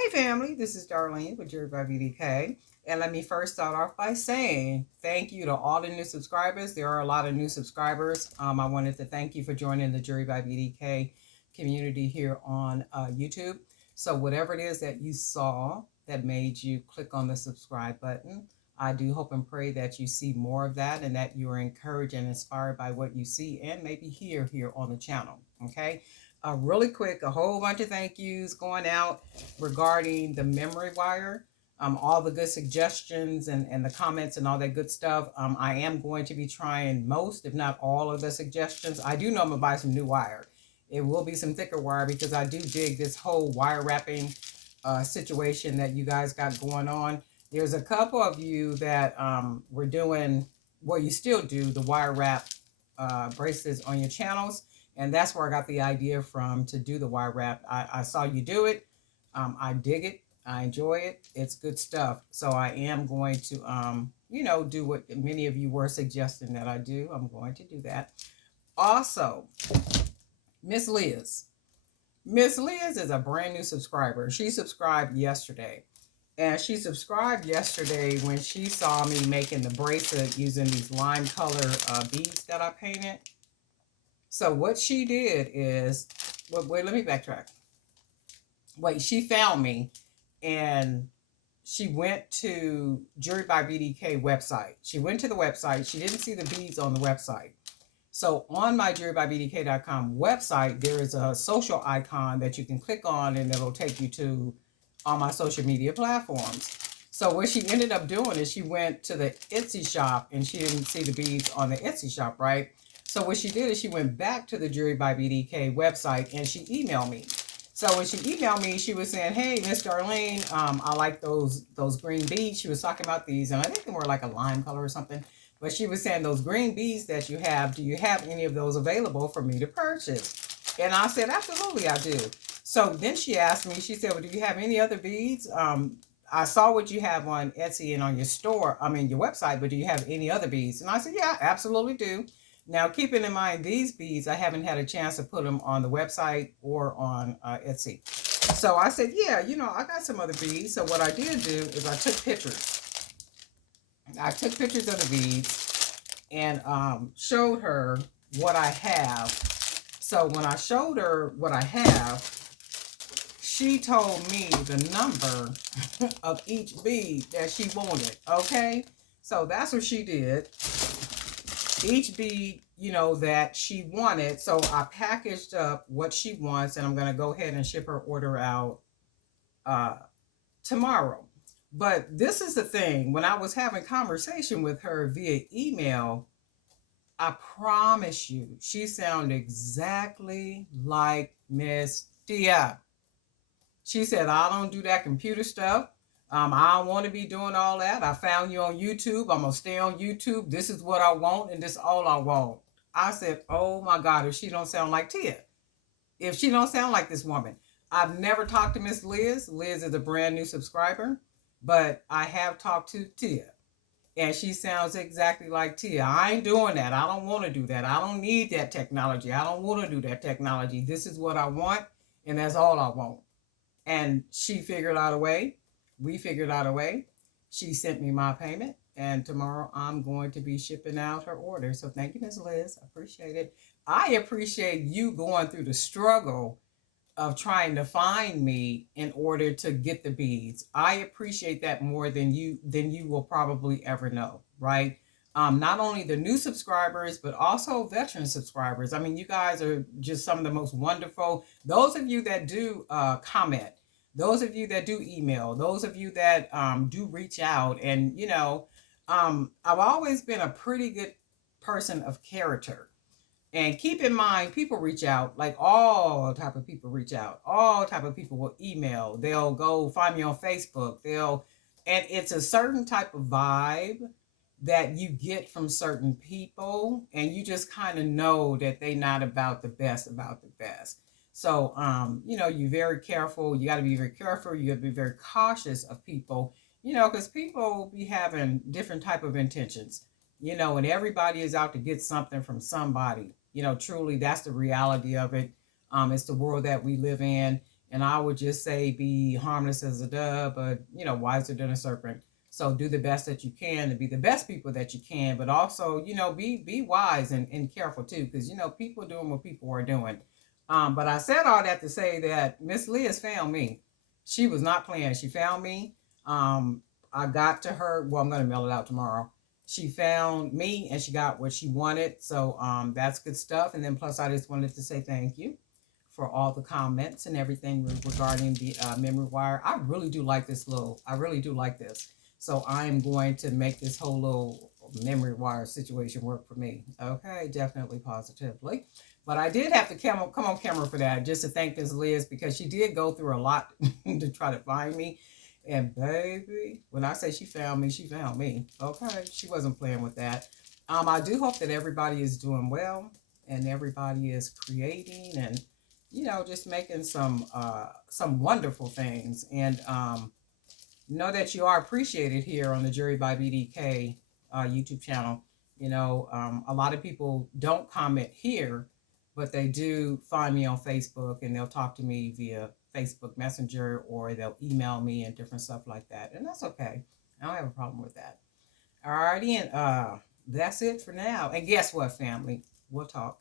Hey family, this is Darlene with Jewelry by BDK. And let me first start off by saying thank you to all the new subscribers. There are a lot of new subscribers. I wanted to thank you for joining the Jewelry by BDK community here on YouTube. So whatever it is that you saw that made you click on the subscribe button, I do hope and pray that you see more of that and that you are encouraged and inspired by what you see and maybe hear here on the channel. Okay. Really quick, a whole bunch of thank yous going out regarding the memory wire. All the good suggestions and the comments and all that good stuff. I am going to be trying most, if not all, of the suggestions. I do know I'm going to buy some new wire. It will be some thicker wire because I do dig this whole wire wrapping situation that you guys got going on. There's a couple of you that were doing, well, you still do the wire wrap bracelets on your channels. And that's where I got the idea from to do the wire wrap. I saw you do it. I dig it. I enjoy it. It's good stuff. So I am going to, do what many of you were suggesting that I do. I'm going to do that. Also, Miss Liz. Miss Liz is a brand new subscriber. She subscribed yesterday. And she subscribed yesterday when she saw me making the bracelet using these lime color beads that I painted. So what she did is, wait, let me backtrack. Wait, she found me and she went to Jewelry by BDK website. She went to the website. She didn't see the beads on the website. So on my jewelrybybdk.com website, there is a social icon that you can click on and it'll take you to all my social media platforms. So what she ended up doing is she went to the Etsy shop and she didn't see the beads on the Etsy shop, right? So what she did is she went back to the Jewelry by BDK website and she emailed me. So when she emailed me, she was saying, "Hey, Miss Darlene, I like those green beads." She was talking about these, and I think they were like a lime color or something. But she was saying, "Those green beads that you have, do you have any of those available for me to purchase?" And I said, "Absolutely, I do." So then she asked me, she said, "Well, do you have any other beads? I saw what you have on Etsy and on your store, your website, but do you have any other beads?" And I said, "Yeah, absolutely do." Now, keeping in mind these beads, I haven't had a chance to put them on the website or on Etsy. So I said, "Yeah, I got some other beads." So what I did do is I took pictures. I took pictures of the beads and showed her what I have. So when I showed her what I have, she told me the number of each bead that she wanted, okay? So that's what she did. Each bead, that she wanted. So I packaged up what she wants, and I'm going to go ahead and ship her order out tomorrow. But this is the thing. When I was having conversation with her via email, I promise you, she sounded exactly like Miss Dia. She said, "I don't do that computer stuff. I don't want to be doing all that. I found you on YouTube. I'm going to stay on YouTube. This is what I want, and this is all I want." I said, "Oh my God, if she don't sound like Tia. If she don't sound like this woman." I've never talked to Miss Liz. Liz is a brand new subscriber, but I have talked to Tia. And she sounds exactly like Tia. I ain't doing that. I don't want to do that. I don't need that technology. I don't want to do that technology. This is what I want, and that's all I want. And she figured out a way. We figured out a way. She sent me my payment, and tomorrow I'm going to be shipping out her order. So thank you, Ms. Liz. I appreciate it. I appreciate you going through the struggle of trying to find me in order to get the beads. I appreciate that more than you will probably ever know, right? Not only the new subscribers, but also veteran subscribers. You guys are just some of the most wonderful. Those of you that do comment, those of you that do email, those of you that do reach out, and I've always been a pretty good person of character. And keep in mind, people reach out, like all type of people reach out. All type of people will email. They'll go find me on Facebook. And it's a certain type of vibe that you get from certain people, and you just kind of know that they're not about the best. So, you're very careful. You got to be very careful. You got to be very cautious of people, because people be having different type of intentions, and everybody is out to get something from somebody. Truly, that's the reality of it. It's the world that we live in. And I would just say be harmless as a dove, but wiser than a serpent. So do the best that you can to be the best people that you can, but also, be wise and careful too, because people doing what people are doing. But I said all that to say that Miss Liz found me. She was not playing. She found me. I got to her. Well, I'm gonna mail it out tomorrow. She found me and she got what she wanted. So that's good stuff. And then plus, I just wanted to say thank you for all the comments and everything regarding the memory wire. I really do like this I really do like this. So I am going to make this whole little memory wire situation work for me. Okay, definitely positively. But I did have to come on camera for that, just to thank Ms. Liz, because she did go through a lot to try to find me. And baby, when I say she found me, she found me. Okay, she wasn't playing with that. I do hope that everybody is doing well and everybody is creating and just making some wonderful things. And know that you are appreciated here on the Jewelry by BDK YouTube channel. A lot of people don't comment here, but they do find me on Facebook and they'll talk to me via Facebook Messenger, or they'll email me and different stuff like that. And that's okay. I don't have a problem with that. Alrighty, and that's it for now. And guess what, family? We'll talk.